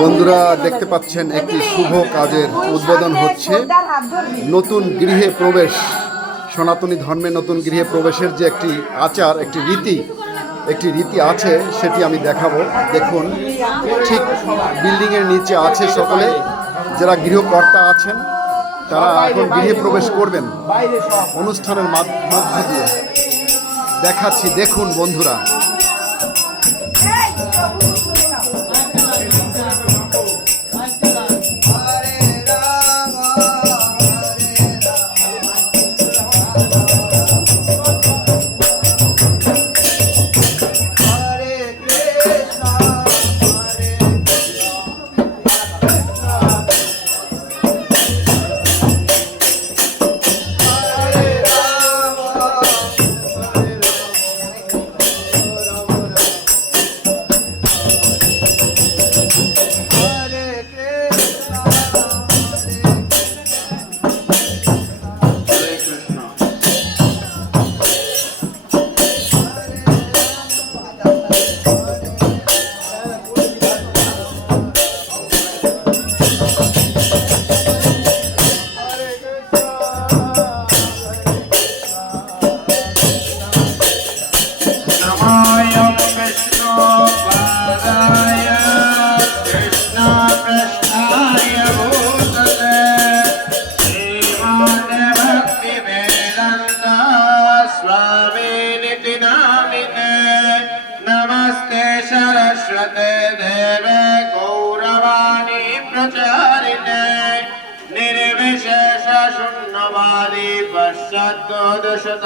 বন্ধুরা দেখতে পাচ্ছেন একটি শুভ কাজের উদ্বোধন হচ্ছে। নতুন গৃহে প্রবেশ, সনাতনী ধর্মে নতুন গৃহে প্রবেশের যে একটি আচার, একটি রীতি আছে, সেটি আমি দেখাবো। দেখুন, ঠিক বিল্ডিংয়ের নিচে আছে সকলে, যারা গৃহকর্তা আছেন তারা এখন গৃহে প্রবেশ করবেন অনুষ্ঠানের মধ্যে দিয়ে। দেখাচ্ছি, দেখুন বন্ধুরা। नमस्ते सरस्वते देवे गौरवाणी प्रचारिणे निर्विशेष शून्यवादी पश्चाद्दोषधारिणे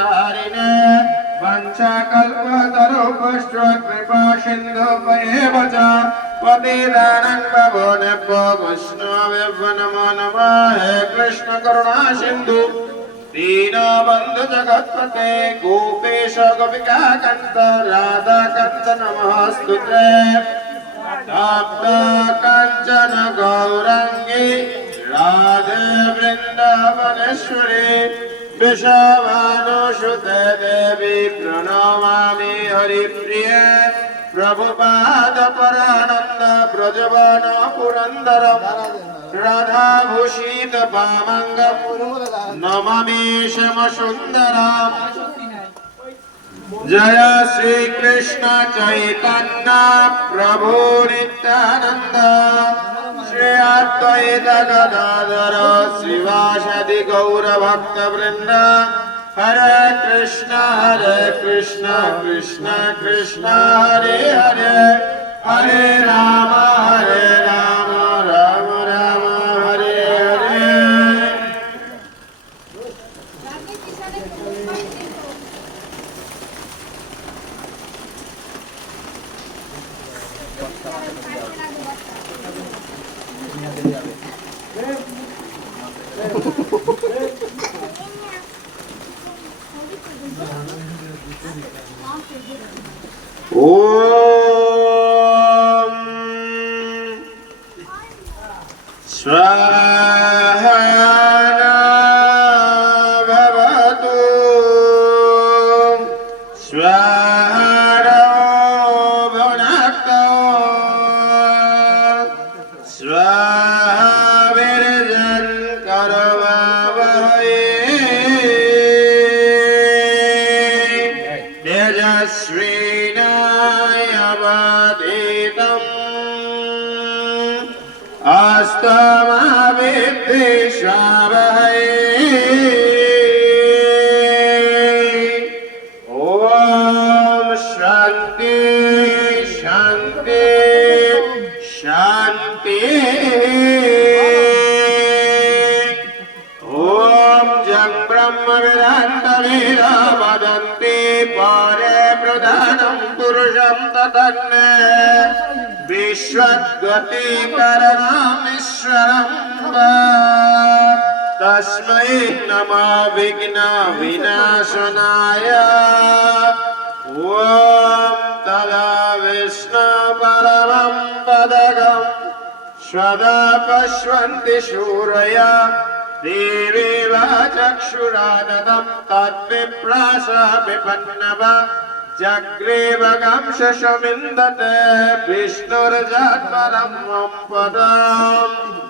वंशकल्पतरुपश्च कृपा सिन्धुपयेव च पतितानं भवनेभ्यो वैष्णवेभ्यो नमो नमः। हे कृष्ण करुणा सिन्धु दीनबन्धु जगत्पते गोपेश गोपिका कान्त राधा कान्त नमस्तुते। तप्त काञ्चन गौराङ्गी राधे वृन्दावनेश्वरी वृषभानुसुते देवी प्रणमामि हरिप्रिये। प्रभुपाद परानन्द ब्रजवन पुरन्दरं राधाभूषित पामङ्गं नमामि श्यामसुन्दरम्। जय श्री कृष्ण चैतन्य प्रभु नित्यानंद श्री अद्वैत गदाधर श्रीवासदि गौर भक्त वृंद। हरे कृष्ण कृष्ण कृष्ण हरे हरे हरे राम राम राम हरे हरे। ओम स्वाहा भवतु स्वाहा भुनक्तु स्वाहा विरजन् करवावहै तेजस्विनावधीतम् अस्तमाविद्विषावहै। ॐ शान्ति शान्ति शान्ति। ॐ जं ब्रह्मवेदान्तवेद वदन्ति परे प्रधानं पुरुषं तदन्ये विश्वद्गतिकरणमीश्वरं तस्मै नमः विघ्नविनाशनाय। ॐ तदा विष्णु परमं पदकं सदा पश्यन्ति शूरया देवी चक्षुरानदं तद्विप्रासा विपन्नव चक्रीवगं शशमिन्दते विष्णुर्जात्परं पदम्